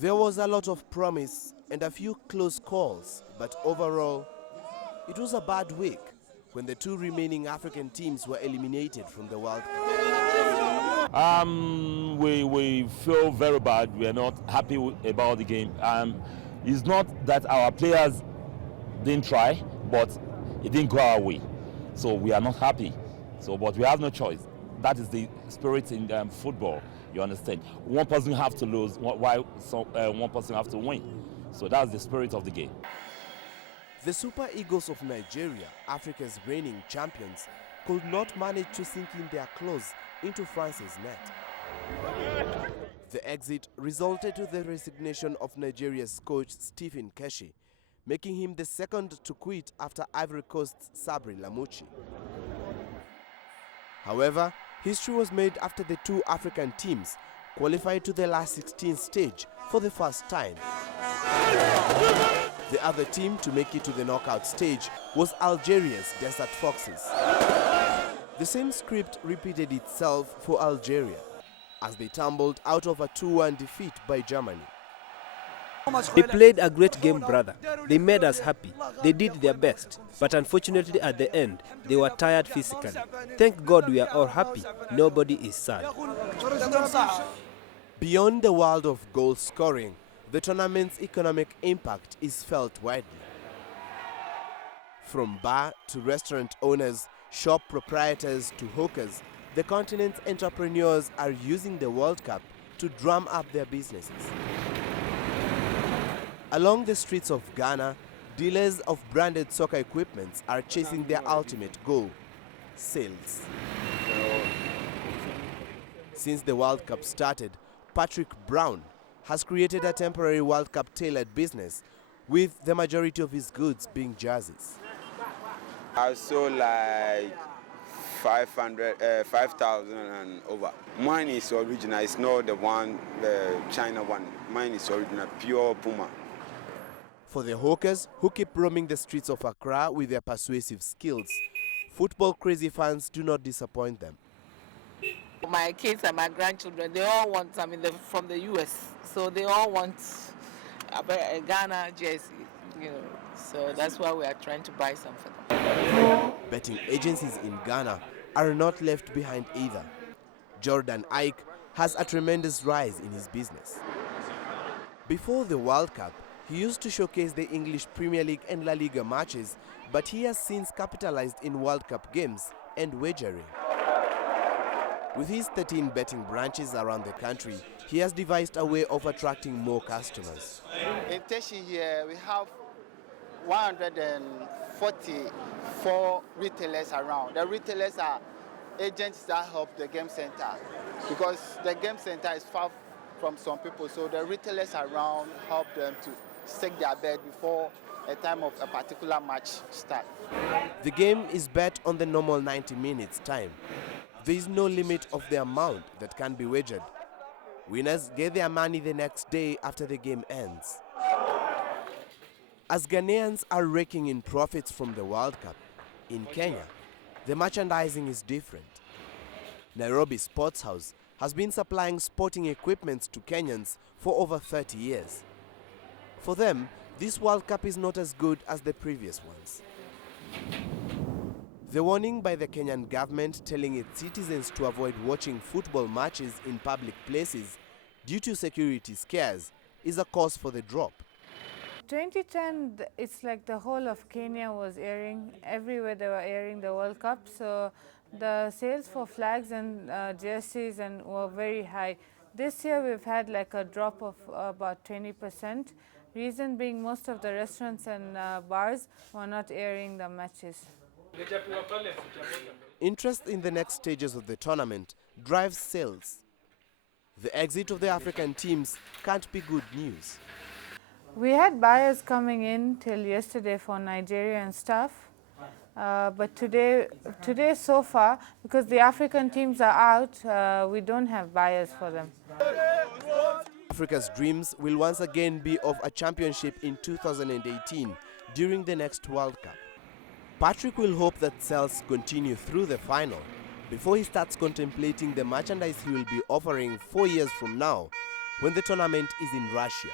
There was a lot of promise and a few close calls, but overall, it was a bad week when the two remaining African teams were eliminated from the World Cup. We feel very bad. We are not happy about the game. It's not that our players didn't try, but it didn't go our way. So we are not happy. But we have no choice. That is the spirit in football. You understand? One person have to lose, while one person have to win. So that's the spirit of the game. The Super Eagles of Nigeria, Africa's reigning champions, could not manage to sink in their claws into France's net. The exit resulted to the resignation of Nigeria's coach Stephen Keshi, making him the second to quit after Ivory Coast's Sabri Lamouchi. However, history was made after the two African teams qualified to the last 16 stage for the first time. The other team to make it to the knockout stage was Algeria's Desert Foxes. The same script repeated itself for Algeria as they tumbled out of a 2-1 defeat by Germany. They played a great game, brother. They made us happy. They did their best. But unfortunately at the end, they were tired physically. Thank God we are all happy. Nobody is sad. Beyond the world of goal scoring, the tournament's economic impact is felt widely. From bar to restaurant owners, shop proprietors to hawkers, the continent's entrepreneurs are using the World Cup to drum up their businesses. Along the streets of Ghana, dealers of branded soccer equipment are chasing their ultimate goal: sales. Since the World Cup started, Patrick Brown has created a temporary World Cup tailored business, with the majority of his goods being jerseys. I sold like 5,000 and over. Mine is original, it's not the China one. Mine is original, pure Puma. For the hawkers who keep roaming the streets of Accra with their persuasive skills, football-crazy fans do not disappoint them. My kids and my grandchildren, they all want something from the US, so they all want a Ghana jersey, so that's why we are trying to buy some for them. Betting agencies in Ghana are not left behind either. Jordan Ike has a tremendous rise in his business. Before the World Cup, he used to showcase the English Premier League and La Liga matches, but he has since capitalized in World Cup games and wagering. With his 13 betting branches around the country, he has devised a way of attracting more customers. In Teshi here, we have 144 retailers around. The retailers are agents that help the game center, because the game center is far from some people, so the retailers around help them to stake their bet before a time of a particular match starts. The game is bet on the normal 90 minutes time. There is no limit of the amount that can be wagered. Winners get their money the next day after the game ends. As Ghanaians are raking in profits from the World Cup, in Kenya, the merchandising is different. Nairobi Sports House has been supplying sporting equipment to Kenyans for over 30 years. For them, this World Cup is not as good as the previous ones. The warning by the Kenyan government telling its citizens to avoid watching football matches in public places due to security scares is a cause for the drop. 2010, it's like the whole of Kenya was airing, everywhere they were airing the World Cup, so the sales for flags and jerseys were very high. This year we've had like a drop of about 20%. Reason being most of the restaurants and bars were not airing the matches. Interest in the next stages of the tournament drives sales. The exit of the African teams can't be good news. We had buyers coming in till yesterday for Nigeria and stuff, but today so far, because the African teams are out, we don't have buyers for them. Africa's dreams will once again be of a championship in 2018 during the next World Cup. Patrick will hope that sales continue through the final before he starts contemplating the merchandise he will be offering 4 years from now when the tournament is in Russia.